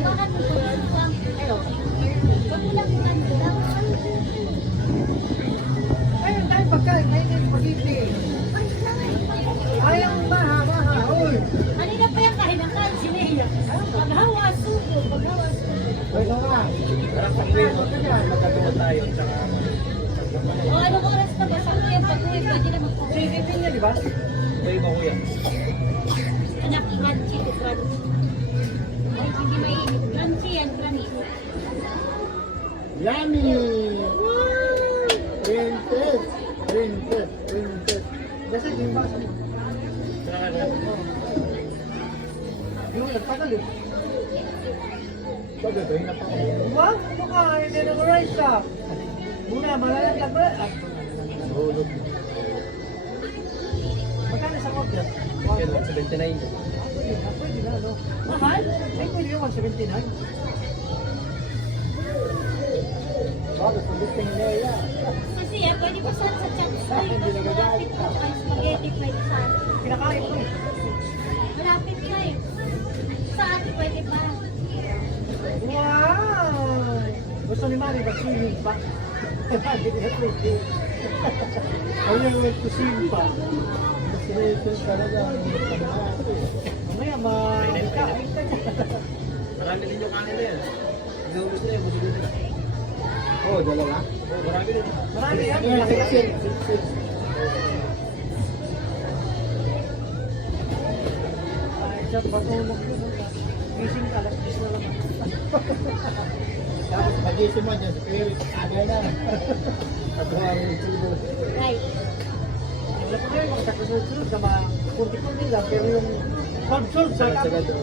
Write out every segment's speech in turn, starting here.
Bakit mo po yun? Ayo. Huwag mo lang ilan lang. Ayun tayo pagkain, ngayon yung pag-ibig. Ayaw maha, uy. Kanina pa yung kahinangkan, siniya. Paghawa, suko, paghawa, suko. Pwede nga. Parang pag-uwi mo, magkatuwa tayo. Tsaka, O anong oras na ba? Saan yung pag-uwi? Pwede na magpapit. Sinitin niya, di ba? kayo ba kuya? Anak, crunchy to crunchy. Ay, hindi may crunchy yan, crunchy. Yummy! Princess! Princess! Princess! Kasi di ba? Yung nagtagal eh. Pagkatuloy na pa ako. Wag! Baka hindi na-memorize ka. Muna, malalang ba? Hulog. Magkano sa order? Kaya 179. Pwede na, no? Mahal? Ay, pwede yung 179. Bakit? Pagdating na yan. Kasi pwede pa saan sa chat. Ay, kasi malapit pa sa spaghetti fried saan. Kinakain ko eh. Malapit na eh. Saan pwede pa? Wow! Gusto ni Mari mag-swimming pa. Hindi na pwede. Ayaw mag-swimming pa. Kasi na ito talaga. Mamaya ma-kain ka niya. Marami din yung kanin na yan. Ginubos na yung busog nila. Oh, dalawa? Oo, marami din. Marami yan. Laki kasi. Ay, siya patulog yun. Gising ka, alas 10 na lang. Tapos magising mo dyan, spirit, agay na. At huwag yung tulo. Right. Wala pa kayo, makakasunod-sunod na mga kunti-kunti lang, pero yung solve-solve sa Sagad o.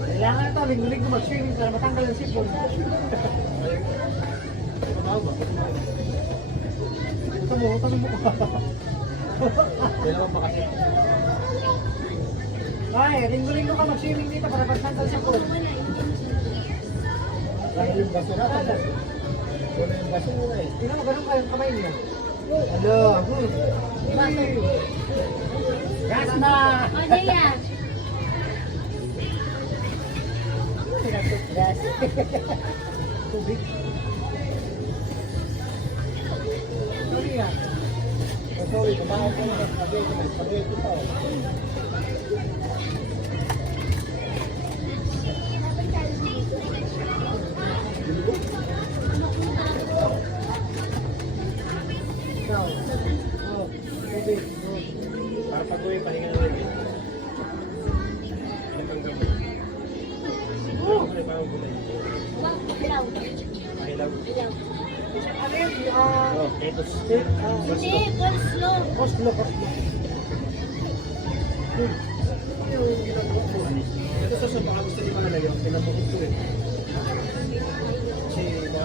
kailangan na ito, linggo-linggo mag-swimming para matanggal ang sipon. Kumaw ba? Utang mo. Dalawa pa kasi. Ay, linggo-linggo ka mag-swimming dito para matanggal ang sipon. Lagi yung basura. Wala yung basura eh. Tingnan mo, ganun kayong kamay niya. Hello, gas na! O, Nea. Gas. Tubig. Sorry yan. Sorry, kumain ko na spaghetti pa. Ikaw. Oh, tubig. Para pag-uwi, pahinga na rin. Ilang gamot. Ano parang gulay? Wag, ilaw. Mahilaw. Ilaw. Ano yun? Oh, etos. Hindi, coleslaw. Oslo. Ito sa baka gusto ni Manay yung pinabukod ko eh. Kasi hindi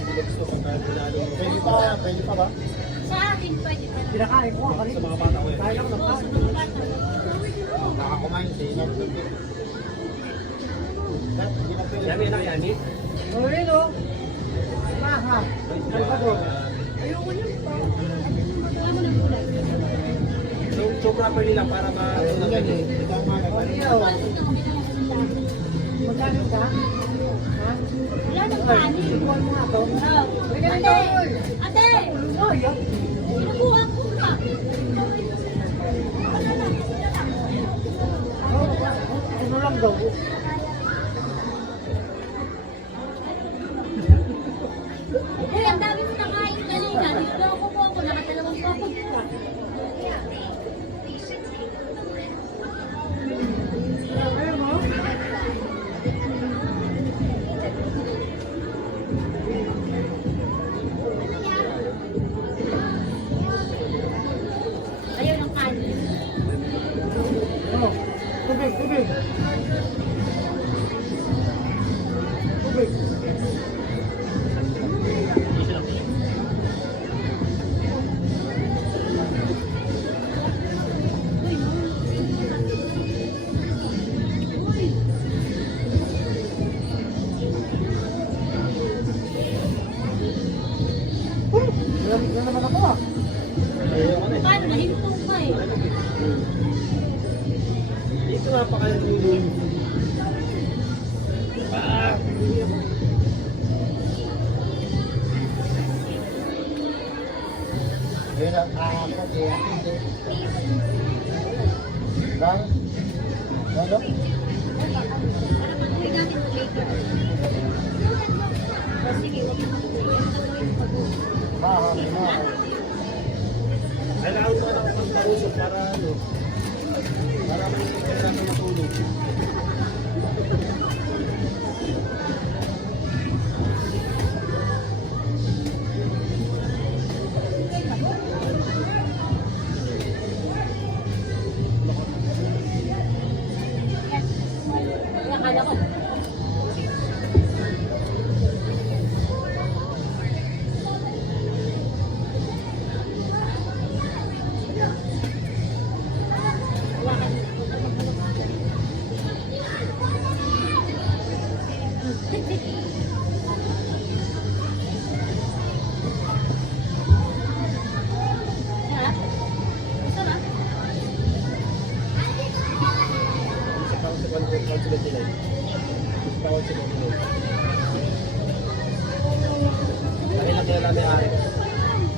ko gusto pagka pinalo mo. Pwede pa ba? Sa akin, pwede pa. Kinakain ko kanina. Sa mga bata ko yan. Kain ako ng Oo, sa kain. mga bata. Nakakakumain sa inyo. Yan yan ang yani. Oh, yun o. Maha. Salvador. Ayoko niya pa. Wala mo ng gulay. So properly lang para ma-tulog yan eh. Ano magkano ka? Ha? Wala nang kanin. Iwan mo nga to. Oh. Ate! Ate! Oh, yan. Sinubuhan ko ka. Ano lang daw? Uy, ang dami mo nakain kanina. Dito ako, nakatalawang popod ka. Ayaw mo? Ayaw ng kanin. Oh, tubig. Tubig. Malamig na naman ako ah. Ayoko na eh. Paano? Nahintong ka eh. Dito napakalimutin. Ayun ang ahapon, kaya hindi. Bang? Ano? May gamit mo later. O sige, huwag mo mag-uwi. Mahal, mahal. Kailangan mo na ako ng pausok para ano, para may kailangan ka matulog. Akala ko. Sarap? Sarap? Sa tawag sa consulate nila. Sa tawag sa consulate. Dahil lang kilala may ari.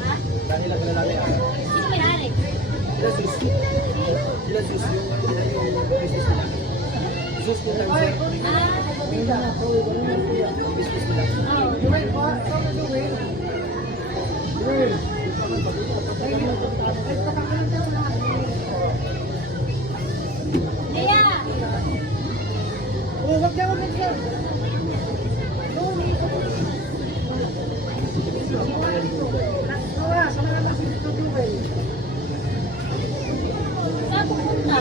Ha? Dahil lang kilala may ari. Sino may hari? Sila sus. Sila sus yung business nila. Sus kung lang sir. Yung business nila. Leia! Saan pupunta?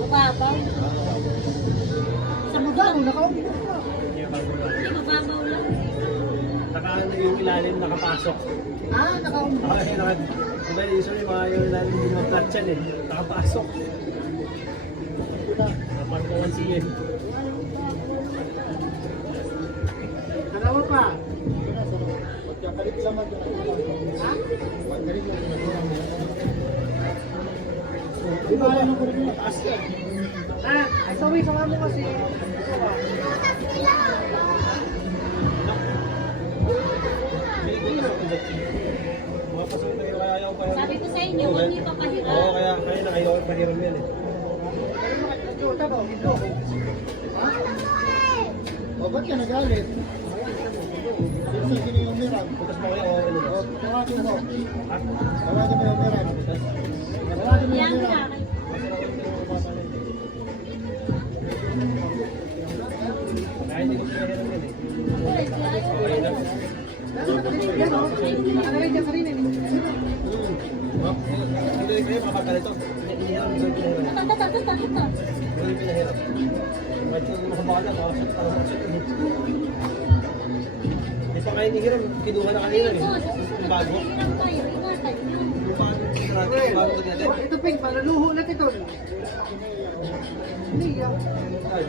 Mababaw. Sa mudaw. Yung bago na. Hindi, mababaw lang. Nakaano yung ilalim nakapasok. Nakaumba. Okay, diba usually mga yung ilalim hindi mag-flat yan eh. Nakapasok. Napantuan siya eh. Dalawa pa. Magkakalit lang Magkakalit lang Di ba alam ko rin yung mataas yan? Ay, sorry, sama mo kasi. Mga pasok na yun, kaya ayaw pa Sabi ko sa inyo, huwag niyo papahiram. Oo, kaya na ayaw pahiram yan eh. O, ba't ka nagalit? Sino sino yung miram? Bukas mo kaya, oo. Tawagin mo. Ha? Tawagin mo yung miram. Tawagin mo yung Yan miram. na. Kahit hindi ko pahiram yan eh. Ay, Okay lang. Hindi kayo makapagka nito. Inihiram yung sa'yo pinahiram. tata. Hindi yung pinahiram. Kahit yung makabaka lang, makasot ka lang sa Hindi pa kayo inihiram, kinuha na kanina eh. Yung bago. Hiram tayo, ingatan niyo. Yung bago ko natin. Ito, Ping, maluluho na ito. Hindi, yan. Ay.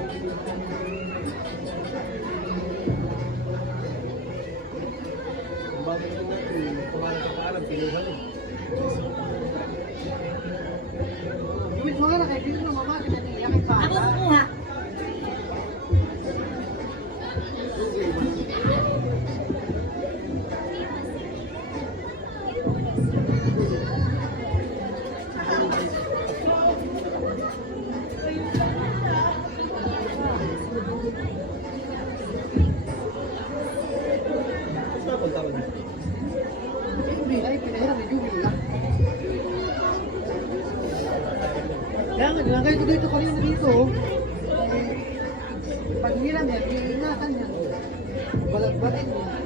Yung bago ko natin, kumain ka paalam, kinuha na eh. Gawin mo nga na, kaya dito na mama, kinaniya kay pa. Ako kukuha. Gusto na punta ko na. Hindi, ay, pinahiram, medyo lang. Kaya nga, nilagay ko dito kanina dito. Pag hiram yan, iingatan yan. Balag-balag yan.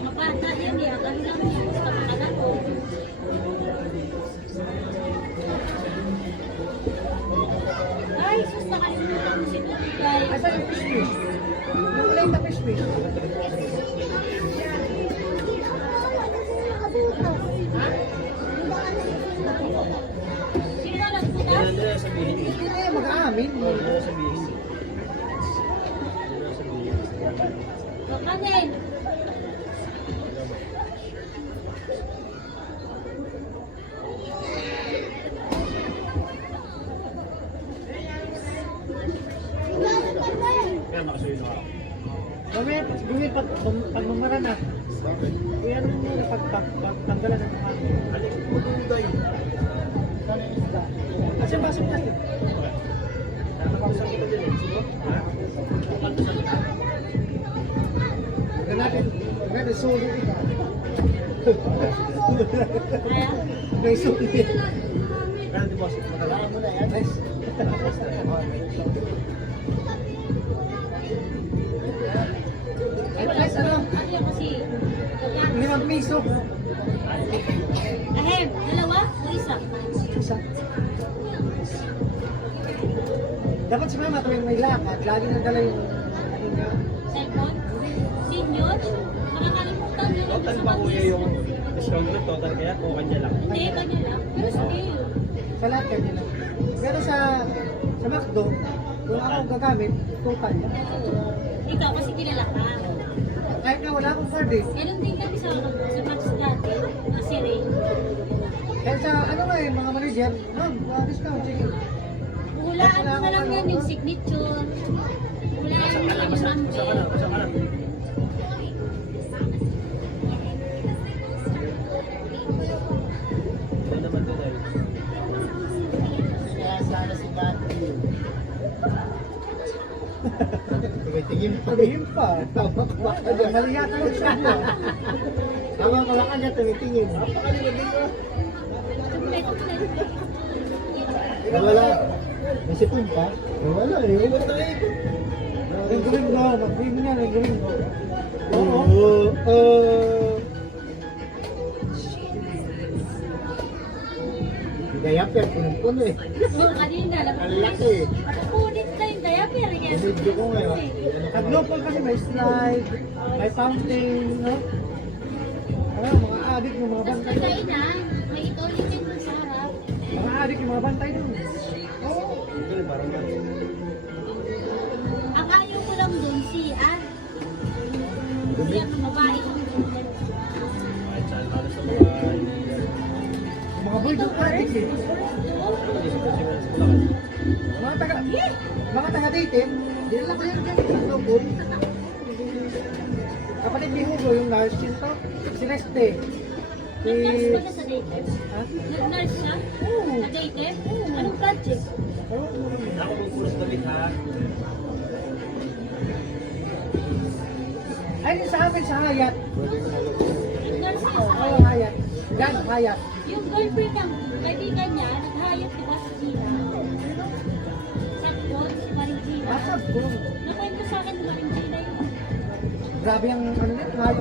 Mga bata yan eh. Ang lang yan. Basta makagat ko. Ay, sus, nakalimutan ko si Tutay. Asa yung fish fish? Wala yung fish fish. Sino na nagputas? Yan na sabihin eh. Hindi na yan mag-aamin. Oo, yan na sabihin eh. Yan na sabihin. Kanin. Kaya makasuyo na ako. Mamaya, gawin pag mamara na. Kaya ano mo pagtanggalan ng mga Alin po duday. sana yung isda. Kasi pasok na yun. Nakapagsan kita dyan eh. Sino? Ha? Huwag natin solo ito. Kaya, May solo ito. Kaya di ba sa Kailangan mo na yan. Nice. Ay, guys, ano? ano yan kasi? 5 piso. Ahem, dalawa o isa? Isa. Dapat si mama tuwing may lakad, lagi nadala yung ano niya. Cellphone? Senior? Makakalimutan yun. Total ba kuya yung discount rate? Total kaya o kanya lang? Hindi, kanya lang. Pero still. Sa lahat kanya lang. Pero sa McDo, kung ako gagamit, total. Ikaw kasi kilala ka. Kahit na wala akong card eh. Ganun din kami sa Max dati. Kasi Ray. Kaya sa ano nga eh, mga manager, ma'am, discount, sige. Hulaan mo na lang yan yung signature. Hulaan mo na lang yung Basta ka na, number. basta ka na. Hindi naman din ay. Kaya sana si Matthew. Tumitingin pa. Tumitingin pa. Mali yata yung siya. Tawang ko lang kanya, tumitingin. Napakaliwag din ko. Wala. May sipon pa? Wala eh. Iwan na eh. Ang galing mo, mag-game niya, ang galing mo. Oo. Diaper, punong-puno eh. Oo, kanina. Ang laki. Punit na yung diaper. Kaya Video ko ngayon. At local kasi may slide, may fountain, no? Ano, mga adik yung mga Tapos bantay doon. pagkain na, may itolit din dun sa harap. Mga adik yung mga bantay doon. Oo. Ito eh, parang yan. Ang ayaw ko lang dun si Kasi ang babae kong dun. Kahit saan para sa mga Yung mga boy doon adik eh. Mga taga dating, dinala ko yun dyan sa loob. Kapatid ni Hugo, yung nurse yun to, si Reste. Si... Nag-nurse ba na sa daycare? Ha? Nag-nurse siya? Oo. Sa daycare? Anong project? Oo. Ako magpunas damit ha. Ay, sa amin sa Hayat. Nag-nurse siya sa Oo, Hayat. Yan, Hayat. Yung girlfriend ng kaibigan niya, naghayat diba sa Gina? Sa Pond, si Maring Gina. Asab ko. Nakwento sa akin ni Maring Gina yun. Grabe ang ano nito, Hayat.